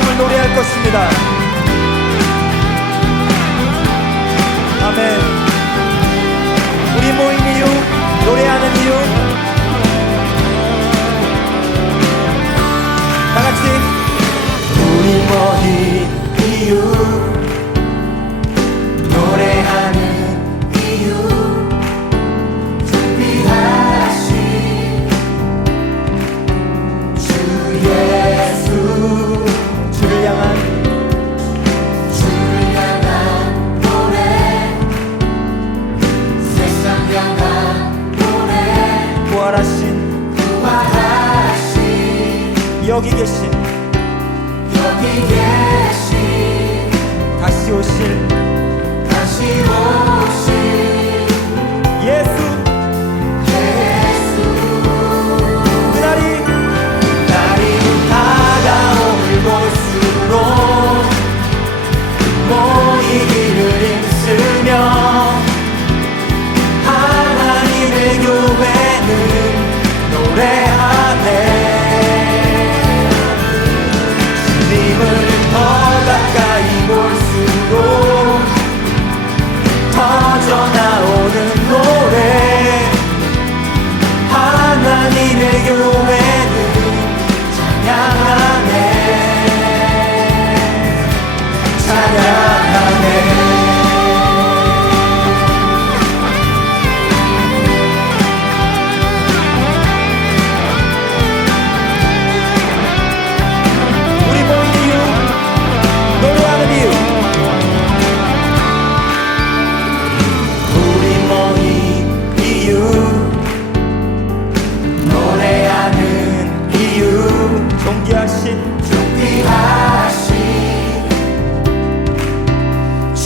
마음을 노래할 것입니다. 부활하신 부활하신 여기 계신 여기 계신 다시 오실 다시 오실 You. it.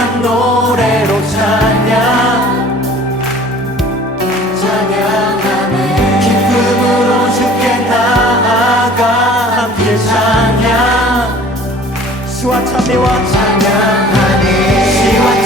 찬양 노래로 찬양. 찬양하네. 기쁨으로 주께 나아가 함께 찬양. 시와 참배와 찬양하네. 시와